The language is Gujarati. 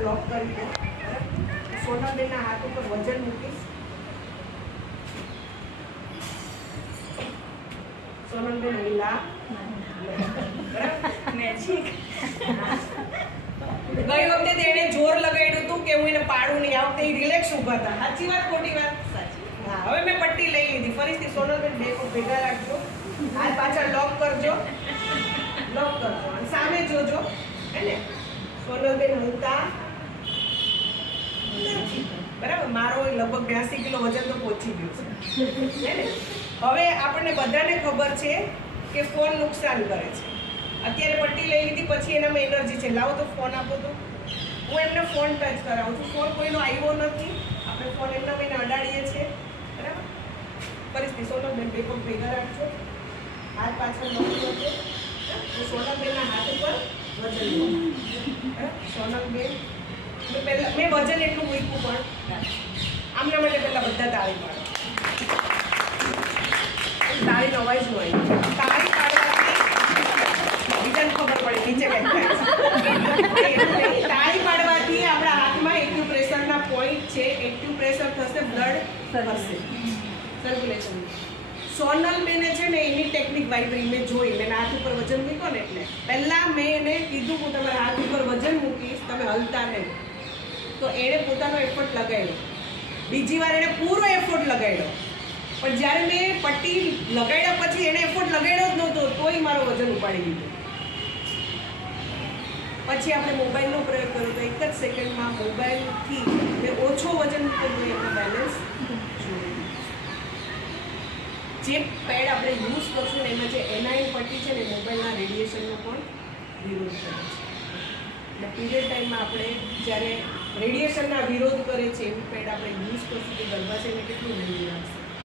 પાછળ લોક કરી દો. સોનલબેનના હાથ ઉપર વજન મૂકીશ. સોનલબેન હિલા મેજિક. ગઈ વખતે તેણે જોર લગાડ્યું હતું કે હું એને પાડું નહીં. આ વખતે રિલેક્સ ઊભા હતા. સાચી વાત ખોટી વાત? સાચી. હા, હવે મેં પટ્ટી લઈ લીધી. ફરીથી સોનલબેન બે પગ ભેગા રાખજો. હાથ પાછળ લોક કરજો. લોક કરજો અને સામે જોજો. હે ને? સોનલબેન હલતા બરાબર. મારો લગભગ 82 કિલો વજન તો પહોંચી ગયું છે. હે ને? હવે આપણને બધાને ખબર છે કે ફોન નુકસાન કરે છે. અત્યારે પટ્ટી લઈ લીધી પછી એનામાં એનર્જી છે. લાવો તો ફોન આપો તો. હું એમને ફોન ટચ કરાવું છું. ફોન કોઈનો આવ્યો નથી. આપણે ફોન એમના એને અડાડીએ છીએ. બરાબર. પરિસ્થિતિ સોનલબેન બે પગ ભેગા રાખજો. હાથ પાછળ મૂકી દો. સોનલબેનના હાથ ઉપર વજન લો. સોનલબેન મેં વજન એટલું મૂક્યું પણ આમના માટે પહેલા બધા તાળી પાડો. તાળીનો અવાજ ન હોય. તાળી પાડવાથી બીજાને ખબર પડે નીચે કંઈક થાય છે. તાળી પાડવાથી આપણા હાથમાં એક્યુપ્રેશરના પોઈન્ટ છે. એક્યુપ્રેશર થશે, બ્લડ ફરશે, સર્ક્યુલેશન. સોનલબેને છે ને એની ટેકનિક વાપરી મેં જોઈ. મેં હાથ ઉપર વજન મૂક્યો ને એટલે પહેલાં મેં એને કીધું હું તમારા હાથ ઉપર વજન મૂકીશ, તમે હલતા નહીં. તો એણે પોતાનો એફર્ટ લગાવ્યો. બીજી વાર એણે પૂરો એફર્ટ લગાવ્યો. પણ જ્યારે મેં પટ્ટી લગાડ્યા પછી એણે એફર્ટ લગાડ્યો જ નહોતો, તોય મારો વજન ઉપાડી દીધો. પછી આપણે મોબાઈલનો પ્રયોગ કર્યો તો એક જ સેકન્ડમાં મોબાઈલથી મેં ઓછો વજન મૂકેલું એનો બેલેન્સ જોયું. જે પેડ આપણે યુઝ કરશું ને એમાં જે એનાઇન પટ્ટી છે ને મોબાઈલના રેડિયેશનનો પણ વિરોધ કરે છે. એટલે પીરિયડ ટાઈમમાં આપણે જ્યારે રેડિયેશનના વિરોધ કરે છે એવી પેડ આપણે યુઝ કરશું કે ગર્ભાશયને કેટલું હેલ્ધી રાખશે.